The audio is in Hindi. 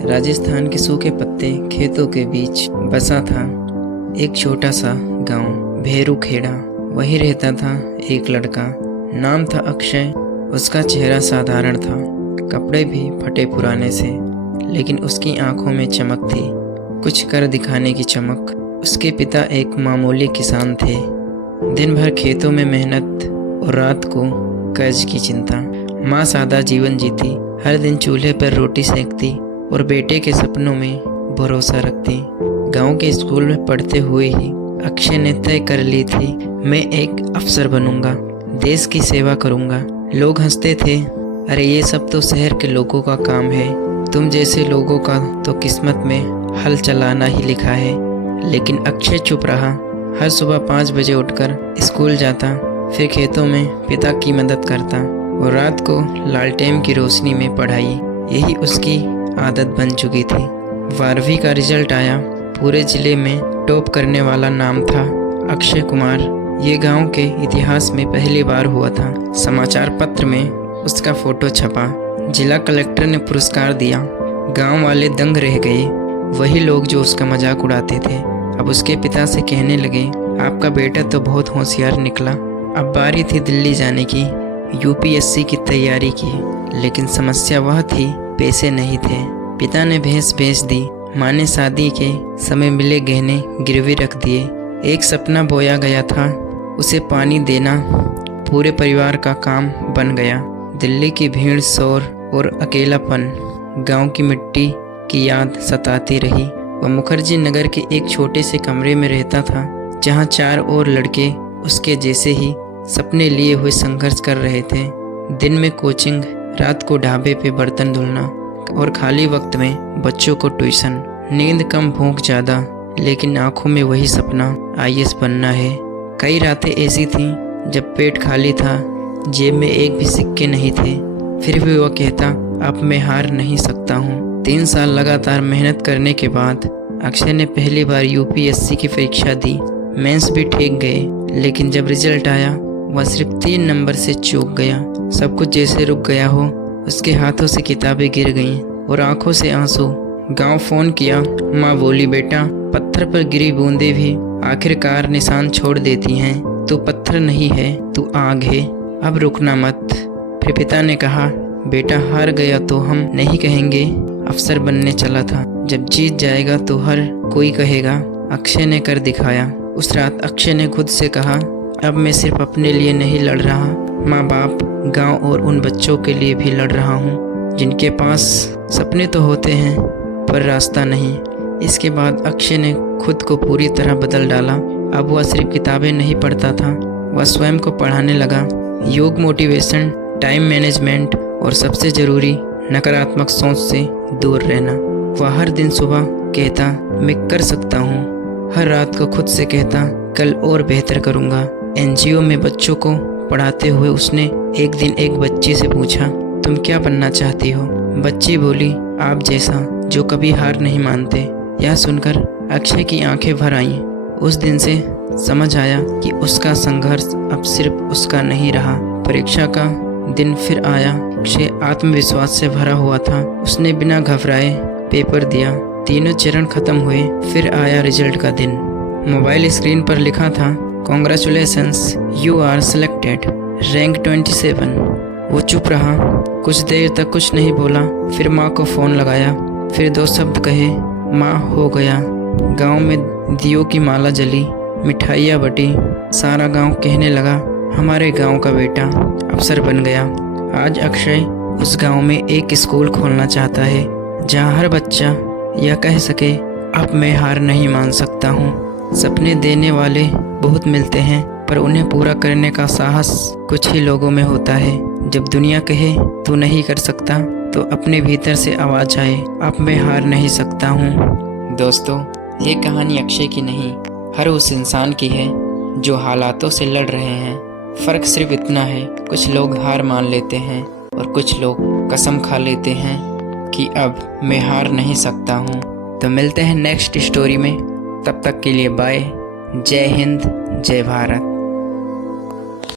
राजस्थान के सूखे पत्ते खेतों के बीच बसा था एक छोटा सा गांव, भेरू खेड़ा। वही रहता था एक लड़का, नाम था अक्षय। उसका चेहरा साधारण था, कपड़े भी फटे पुराने से, लेकिन उसकी आंखों में चमक थी, कुछ कर दिखाने की चमक। उसके पिता एक मामूली किसान थे, दिन भर खेतों में मेहनत और रात को कर्ज की चिंता। माँ सादा जीवन जीती, हर दिन चूल्हे पर रोटी सेकती और बेटे के सपनों में भरोसा रखती। गांव के स्कूल में पढ़ते हुए ही अक्षय ने तय कर ली थी, मैं एक अफसर बनूंगा, देश की सेवा करूंगा। लोग हंसते थे, अरे ये सब तो शहर के लोगों का काम है, तुम जैसे लोगों का तो किस्मत में हल चलाना ही लिखा है। लेकिन अक्षय चुप रहा। हर सुबह 5 बजे उठकर स्कूल जाता, फिर खेतों में पिता की मदद करता और रात को लालटेन की रोशनी में पढ़ाई। यही उसकी आदत बन चुकी थी। 12वीं का रिजल्ट आया, पूरे जिले में टॉप करने वाला नाम था अक्षय कुमार। ये गांव के इतिहास में पहली बार हुआ था। समाचार पत्र में उसका फोटो छपा, जिला कलेक्टर ने पुरस्कार दिया, गांव वाले दंग रह गए। वही लोग जो उसका मजाक उड़ाते थे अब उसके पिता से कहने लगे, आपका बेटा तो बहुत होशियार निकला। अब बारी थी दिल्ली जाने की, यूपीएससी की तैयारी की। लेकिन समस्या वह थी, पैसे नहीं थे। पिता ने भैंस बेच दी, माँ ने शादी के समय मिले गहने गिरवी रख दिए। एक सपना बोया गया था, उसे पानी देना पूरे परिवार का काम बन गया। दिल्ली की भीड़, शोर और अकेलापन, गांव की मिट्टी की याद सताती रही। वह मुखर्जी नगर के एक छोटे से कमरे में रहता था, जहां 4 और लड़के उसके जैसे ही सपने लिए हुए संघर्ष कर रहे थे। दिन में कोचिंग, रात को ढाबे पे बर्तन धुलना और खाली वक्त में बच्चों को ट्यूशन। नींद कम, भूख ज़्यादा, लेकिन आंखों में वही सपना, आईएएस बनना है। कई रातें ऐसी थीं जब पेट खाली था, जेब में एक भी सिक्के नहीं थे, फिर भी वह कहता, अब मैं हार नहीं सकता हूँ। 3 साल लगातार मेहनत करने के बाद अक्षय ने पहली बार यूपीएससी की परीक्षा दी। मेंस भी ठीक गए, लेकिन जब रिजल्ट आया वह सिर्फ 3 नंबर से चूक गया। सब कुछ जैसे रुक गया हो। उसके हाथों से किताबें गिर गईं और आंखों से आंसू। गांव फोन किया, माँ बोली, बेटा पत्थर पर गिरी बूंदें भी आखिरकार निशान छोड़ देती हैं। तू पत्थर नहीं है, तू आग है, अब रुकना मत। फिर पिता ने कहा, बेटा हार गया तो हम नहीं कहेंगे अफसर बनने चला था, जब जीत जाएगा तो हर कोई कहेगा अक्षय ने कर दिखाया। उस रात अक्षय ने खुद से कहा, अब मैं सिर्फ अपने लिए नहीं लड़ रहा, माँ बाप, गांव और उन बच्चों के लिए भी लड़ रहा हूँ जिनके पास सपने तो होते हैं पर रास्ता नहीं। इसके बाद अक्षय ने खुद को पूरी तरह बदल डाला। अब वह सिर्फ किताबें नहीं पढ़ता था, वह स्वयं को पढ़ाने लगा। योग, मोटिवेशन, टाइम मैनेजमेंट और सबसे ज़रूरी नकारात्मक सोच से दूर रहना। वह हर दिन सुबह कहता, मैं कर सकता हूँ। हर रात को खुद से कहता, कल और बेहतर करूँगा। एनजीओ में बच्चों को पढ़ाते हुए उसने एक दिन एक बच्ची से पूछा, तुम क्या बनना चाहती हो? बच्ची बोली, आप जैसा, जो कभी हार नहीं मानते। यह सुनकर अक्षय की आंखें भर आईं। उस दिन से समझ आया कि उसका संघर्ष अब सिर्फ उसका नहीं रहा। परीक्षा का दिन फिर आया। अक्षय आत्मविश्वास से भरा हुआ था। उसने बिना घबराए पेपर दिया। तीनों चरण खत्म हुए, फिर आया रिजल्ट का दिन। मोबाइल स्क्रीन पर लिखा था, congratulations, you are selected, rank 27। वो चुप रहा, कुछ देर तक कुछ नहीं बोला। फिर माँ को फ़ोन लगाया, फिर 2 शब्द कहे, माँ हो गया। गांव में दियों की माला जली, मिठाइयाँ बटी। सारा गांव कहने लगा, हमारे गांव का बेटा अफसर बन गया। आज अक्षय उस गांव में एक स्कूल खोलना चाहता है, जहां हर बच्चा यह कह सके, अब मैं हार नहीं मान सकता हूँ। सपने देने वाले बहुत मिलते हैं, पर उन्हें पूरा करने का साहस कुछ ही लोगों में होता है। जब दुनिया कहे तू नहीं कर सकता, तो अपने भीतर से आवाज़ आए, अब मैं हार नहीं सकता हूँ। दोस्तों, ये कहानी अक्षय की नहीं, हर उस इंसान की है जो हालातों से लड़ रहे हैं। फ़र्क सिर्फ इतना है, कुछ लोग हार मान लेते हैं और कुछ लोग कसम खा लेते हैं कि अब मैं हार नहीं सकता हूँ। तो मिलते हैं नेक्स्ट स्टोरी में, तब तक के लिए बाय। जय हिंद, जय भारत।